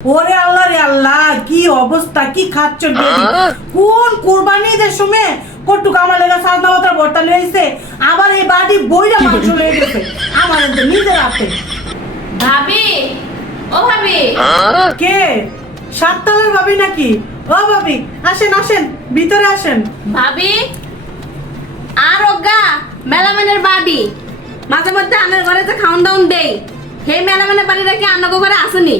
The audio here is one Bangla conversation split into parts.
ওরে আল্লাহ রে আল্লাহ কি অবস্থা কি খাচ্ছ কোন কুরবানি ঈদের সময় সাজনা মাত্রা ভর্তা লইছে আবার এই বাড়ি বইরা মাংস লয়ে গেছে আমার নিজের হাতে। ভাবি ও ভাবি। কে? সাততলার ভাবি নাকি? ও ভাবি আসেন আসেন ভিতরে আসেন। ভাবি আর অজ্ঞা মেলামেনের বাড়ি। মাঝে মধ্যে আনের ঘরে যে খাওন দাউন দেই হে মেলামেনের বাড়িটা কি আন্নাগো ঘরে আসেনি?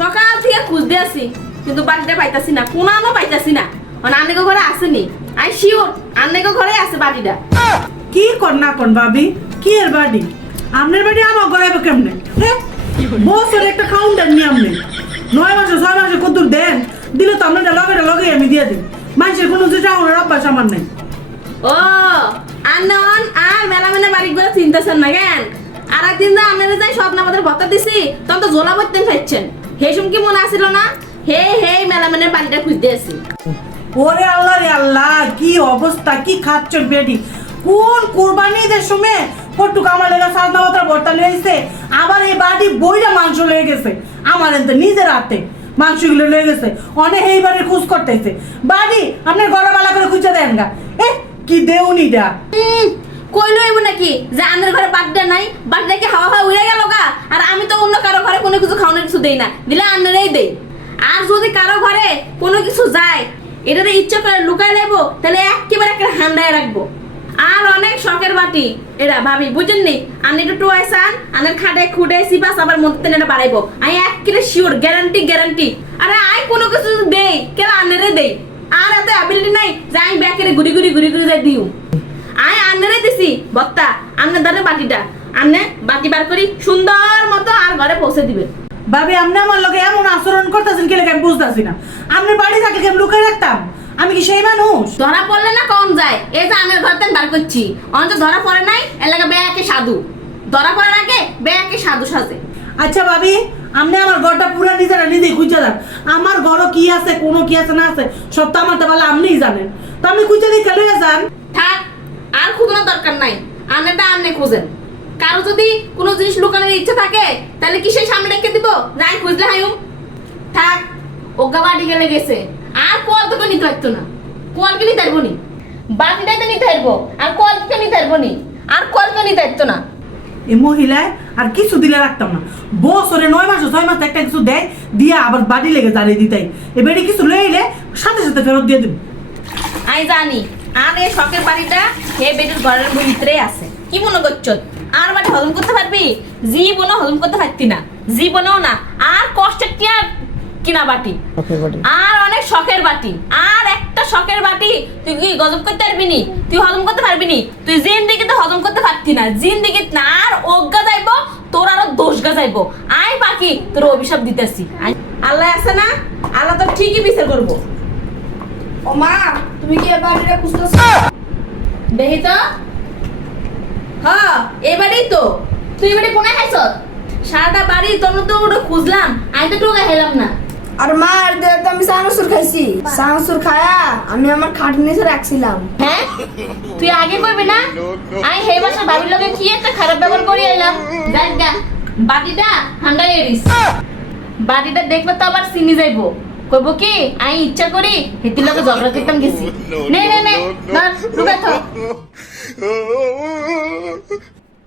সকাল থেকে খুঁজতে আসি কিন্তু বাড়িটা পাইতাছি না কোনানো পাইতাছি না। মানে ঘরে আসেনি। আই শিওর ঘরে আছে বাড়িটা। কি কর না কর ভাবি কি এর বাড়ি? আপনার বাড়ি আমার গড়াইব কেমনে? বছর একটা কাউন্টার নিয়ম নেই নয় মাসে ছয় মাসে কত দেন দিলে তো আপনার লগে লগে আমি দিয়ে দিই। মানুষের কোনো যে চাউনের অভ্যাস আমার নেই। ও আন্নন আর মেলামেনের বাড়ি গুলো চিনতেছেন না কেন? আর একদিন যে যাই স্বপ্ন আমাদের ভত্তা দিছি তখন তো জোলা খাইছেন। হে কি মনে আসিল না? হে হে মেলামেনের বাড়িটা খুঁজতে আসি। ওরে আল্লাহ রে আল্লাহ কি অবস্থা কি খাচ্ছ বেডি কোন কুরবানি ঈদের সময় আমার সাজনা মাত্রা ভর্তা লইছে আবার এই বাড়ি বইরা মাংস লয়ে গেছে। আমার এতে নিজের হাতে মাংসগুলো লয়ে গেছে। অনেক এই বাড়ির খোঁজ করতেছে। বাড়ি আপনার গড়া বালা করে খুঁজে দেন গা। এ কি দেউনিটা কই লইব নাকি যে আনের ঘরে বার্থডে নাই বার্থডে হাওয়া হাওয়া উড়ে গেল গা? আর আমি তো অন্য কারও ঘরে কোনো কিছু খাওয়ানোর কিছু দেই না। দিলে আন্নারাই দেই। আর যদি কারও ঘরে কোনো কিছু যায়, এটাতে ইচ্ছা করে লুকাই লাইবো, তাহলে একেবারে একটা হান্ডায় রাখব। আর অনেক শখের বাটি এরা ভাবি, বুঝেন নি? আমি একটু টুয়াই সান আনের খাটে খুঁটে সিপাস আবার মধ্যে এটা বাড়াইবো। আমি এক কিলো শিওর গ্যারান্টি গ্যারান্টি আরে আই কোনো কিছু দেই কেন আনেরে দেই। আর এত অ্যাবিলিটি নাই যে আমি ব্যাকেরে ঘুরি ঘুরি ঘুরি ঘুরি যাই আই আন্নারে দিছি বত্তা আন্নার ধরে বাটিটা। আন্নে বাটি বার করি সুন্দর মতো আর ঘরে পৌঁছে দিবে। ভাবি আপনি আমার লগে এমন আচরণ করতেছেন কি লেগে আমি বুঝতেছি না। আপনার বাড়ি থাকলে আমি লুকাই রাখতাম? আমি কি সেই মানুষ? ধরা পড়লে না কম যায়। এই যে আমের ঘর থেকে বার করছি। অন্ত ধরা পড়ে নাই এলাকা বেয়াকে সাধু। ধরা পড়ার আগে বেয়াকে সাধু সাজে। আচ্ছা ভাবি আপনি আমার ঘরটা পুরো নিজেরা নিজেই খুঁজে দেন। আমার ঘরও কি আছে কোনো কি আছে না আছে সব তো আমার তো বলে আপনিই জানেন। তো আপনি খুঁজে দিয়ে লইয়া যান। আর খুঁজনোর দরকার নাই। আন্নেটা আন্নে খুঁজেন। কারও যদি কোনো জিনিস লুকানোর ইচ্ছা থাকে তাহলে কি সেই সামনে রেখে দিব? যাই খুঁজলে হাইম থাক ওগা বাড়ি গেলে গেছে। আর কল তোকে নিতে পারতো না। কলকে নিতে পারব নি? তো নিতে পারব আর কলকে নিতে পারব নি। আর কলকে নিতে পারতো না। এই মহিলায় আর কিছু দিলে রাখতাম না। বছরে নয় মাসে ছয় মাসে একটা কিছু দেয় দিয়ে আবার বাড়ি লেগে জ্বালিয়ে দিতাই। এবারে কিছু লইলে সাথে সাথে ফেরত দিয়ে দিব। আমি জানি আর এই শখের বাড়িটা হে বেটির ঘরের ভিতরে আছে। কি মনে করছ? আর বাড়ি হজম করতে পারবি? জীবনও হজম করতে পারতি না। জীবনেও না। আর কষ্টের কি আর কিনা বাটি? আর অনেক শখের বাটি। আর একটা শখের বাটি তুই কি গজব করতে পারবি নি? তুই হজম করতে পারবি নি? তুই জিন্দিগি তো হজম করতে পারতি না। জিন্দিগি না আর অজ্ঞা যাইব তোর আরও দোষ গা যাইব আয় পাখি তোর অভিশাপ দিতেছি। আল্লাহ আছে না? আল্লাহ তো ঠিকই বিচার করব। ও মা তুমি কি এ বাড়িটা খুঁজতেছ? দেখি তো হ্যাঁ এবারেই তো। তুই এবারে কোনে খাইছ সারাটা বাড়ি তোর তো ওটা খুঁজলাম আমি তো টোকা হেলাম না। আর মা আর দে তো আমি সানাসুর খাইছি। সানাসুর খায়া আমি আমার খাট নিচে রাখছিলাম। হ্যাঁ? তুই আগে করবি না? আমি হে বাসা বাড়ির লোকে কি একটা খারাপ ব্যবহার করে এলাম? দেখ গা বাটিটা ঠান্ডা এরিস বাটিটা দেখলে তো আবার চিনি যাইবো। কইব কি আই ইচ্ছা করি হেতির লগে ঝগড়া করতাম গেছি নে নে নে না Oh,